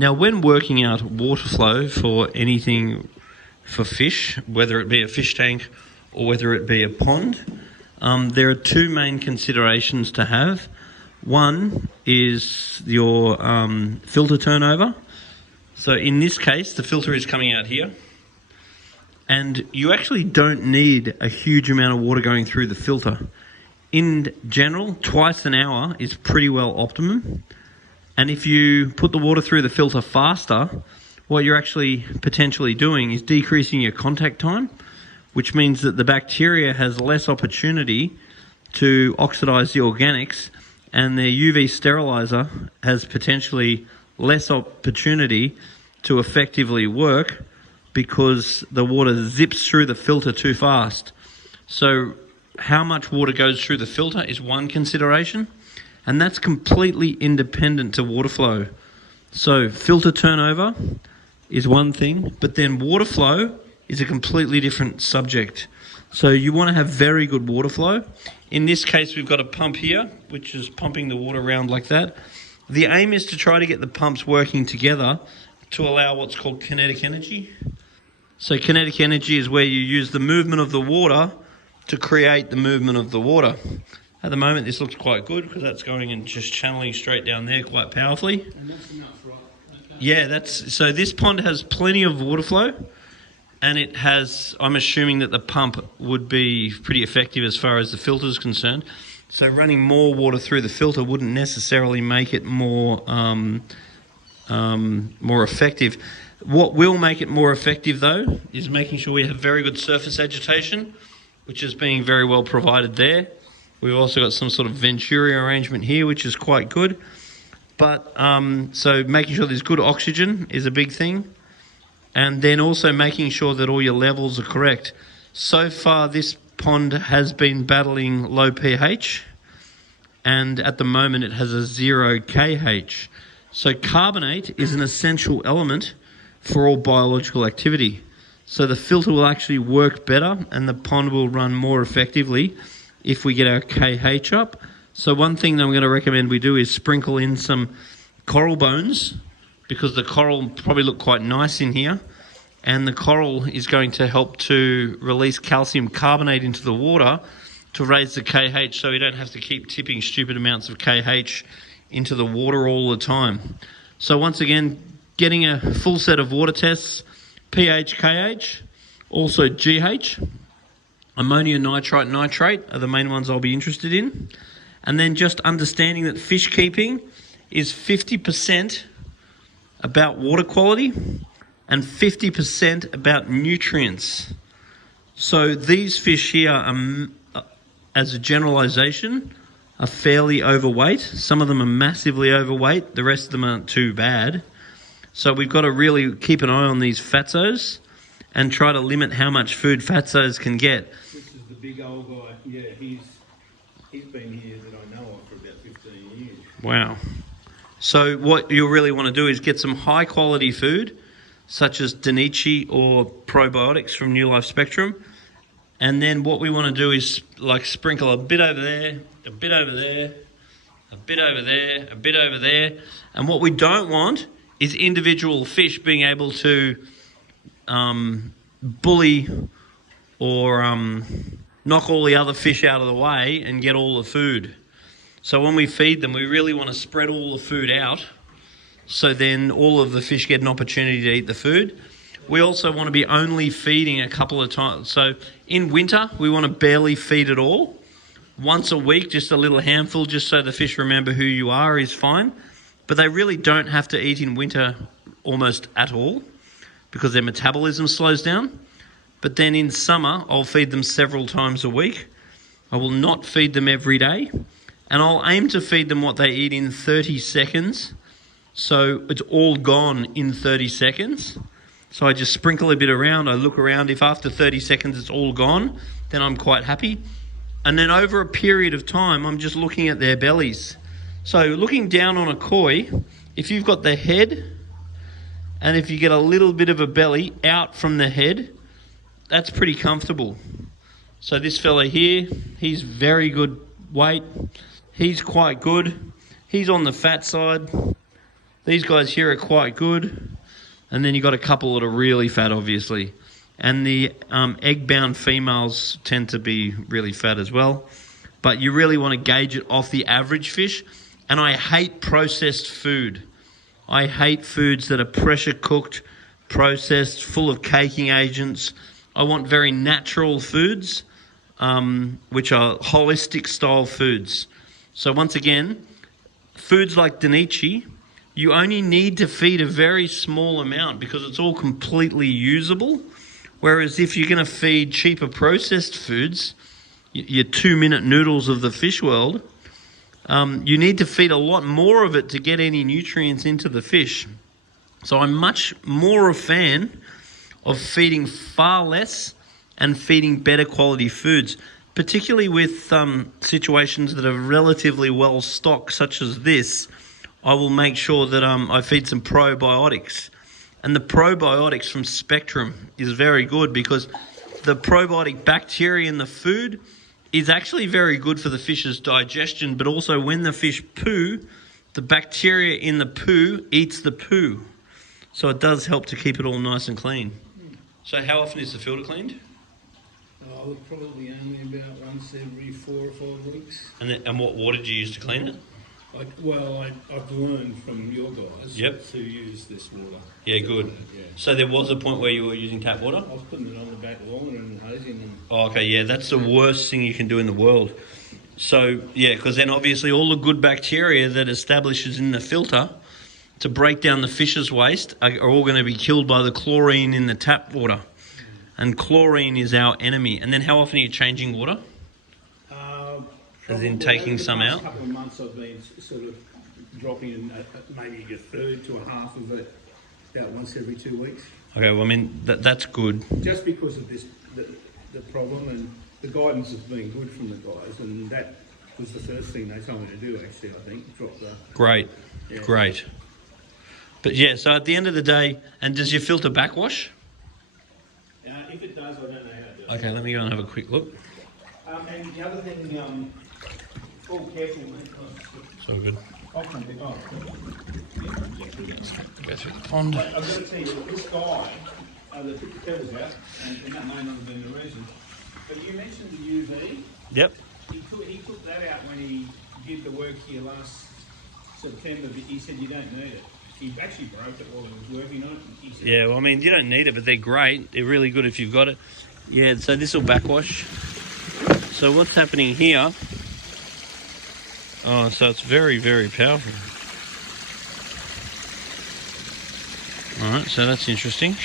Now, when working out water flow for anything for fish, whether it be a fish tank or whether it be a pond, there are two main considerations to have. One is your filter turnover. So in this case, the filter is coming out here. And you actually don't need a huge amount of water going through the filter. In general, twice an hour is pretty well optimum. And if you put the water through the filter faster, what you're actually potentially doing is decreasing your contact time, which means that the bacteria has less opportunity to oxidize the organics, and the UV sterilizer has potentially less opportunity to effectively work because the water zips through the filter too fast. So how much water goes through the filter is one consideration, and that's completely independent to water flow. So filter turnover is one thing, but then water flow is a completely different subject. So you want to have very good water flow. In this case, we've got a pump here, which is pumping the water around like that. The aim is to try to get the pumps working together to allow what's called kinetic energy. So kinetic energy is where you use the movement of the water to create the movement of the water. At the moment, this looks quite good because that's going and just channeling straight down there quite powerfully. And that's enough, right? Okay. Yeah, so this pond has plenty of water flow, and it has, I'm assuming that the pump would be pretty effective as far as the filter is concerned. So running more water through the filter wouldn't necessarily make it more effective. What will make it more effective, though, is making sure we have very good surface agitation, which is being very well provided there. We've also got some sort of Venturi arrangement here, which is quite good. But so making sure there's good oxygen is a big thing. And then also making sure that all your levels are correct. So far, this pond has been battling low pH. And at the moment, it has a 0 kH. So carbonate is an essential element for all biological activity. So the filter will actually work better and the pond will run more effectively if we get our kH up. So one thing that I'm going to recommend we do is sprinkle in some coral bones, because the coral probably look quite nice in here, and the coral is going to help to release calcium carbonate into the water to raise the kH, so we don't have to keep tipping stupid amounts of kH into the water all the time. So once again, getting a full set of water tests, pH, kH, also GH, ammonium nitrite, nitrate are the main ones I'll be interested in. And then just understanding that fish keeping is 50% about water quality and 50% about nutrients. So these fish here, as a generalization, are fairly overweight. Some of them are massively overweight. The rest of them aren't too bad. So we've got to really keep an eye on these fatzos and try to limit how much food fatzos can get. This is the big old guy. Yeah, he's been here that I know of for about 15 years. Wow. So what you really want to do is get some high quality food, such as Danichi or probiotics from New Life Spectrum. And then what we want to do is like sprinkle a bit over there, a bit over there, a bit over there, a bit over there. And what we don't want is individual fish being able to bully or knock all the other fish out of the way and get all the food. So when we feed them, we really want to spread all the food out, so then all of the fish get an opportunity to eat the food. We also want to be only feeding a couple of times. So in winter, we want to barely feed at all. Once a week, just a little handful, just so the fish remember who you are, is fine. But they really don't have to eat in winter almost at all, because their metabolism slows down. But then in summer, I'll feed them several times a week. I will not feed them every day. And I'll aim to feed them what they eat in 30 seconds. So it's all gone in 30 seconds. So I just sprinkle a bit around. I look around. If after 30 seconds it's all gone, then I'm quite happy. And then over a period of time, I'm just looking at their bellies. So looking down on a koi, if you've got the head, and if you get a little bit of a belly out from the head, that's pretty comfortable. So this fella here, he's very good weight. He's quite good. He's on the fat side. These guys here are quite good. And then you've got a couple that are really fat, obviously. And the egg-bound females tend to be really fat as well. But you really want to gauge it off the average fish. And I hate processed food. I hate foods that are pressure cooked, processed, full of caking agents. I want very natural foods, which are holistic style foods. So once again, foods like Danichi, you only need to feed a very small amount because it's all completely usable. Whereas if you're going to feed cheaper processed foods, your 2-minute noodles of the fish world, you need to feed a lot more of it to get any nutrients into the fish. So I'm much more a fan of feeding far less and feeding better quality foods, particularly with situations that are relatively well stocked, such as this. I will make sure that I feed some probiotics. And the probiotics from Spectrum is very good because the probiotic bacteria in the food is actually very good for the fish's digestion, but also when the fish poo, the bacteria in the poo eats the poo. So it does help to keep it all nice and clean. So how often is the filter cleaned? Oh, probably only about once every 4 or 5 weeks. And what water do you use to clean it? I've learned from your guys to use this water. Yeah, good. Yeah. So there was a point where you were using tap water? I was putting it on the back lawn and hosing them. Oh, okay, yeah, that's the worst thing you can do in the world. So, yeah, because then obviously all the good bacteria that establishes in the filter to break down the fish's waste are all going to be killed by the chlorine in the tap water. And chlorine is our enemy. And then how often are you changing water? As in taking some out? The last couple of months I've been sort of dropping in maybe a third to a half of it about once every 2 weeks. Okay, well, I mean, that's good. Just because of this, the problem, and the guidance has been good from the guys, and that was the first thing they told me to do, actually, I think, drop the... Great, great. But yeah, so at the end of the day, and does your filter backwash? If it does, I don't know how to do it. Okay, let me go and have a quick look. And the other thing, all careful, mate. So good. I'll come back. Go through the pond. I've got to tell you, this guy, they put the pebbles out, and that may not have been the reason. But you mentioned the UV. Yep. He took that out when he did the work here last September, but he said you don't need it. He actually broke it while he was working on it. He said, Yeah, well, I mean, you don't need it, but they're great. They're really good if you've got it. Yeah, so this will backwash. So what's happening here? Oh, so it's very, very powerful. All right, so that's interesting.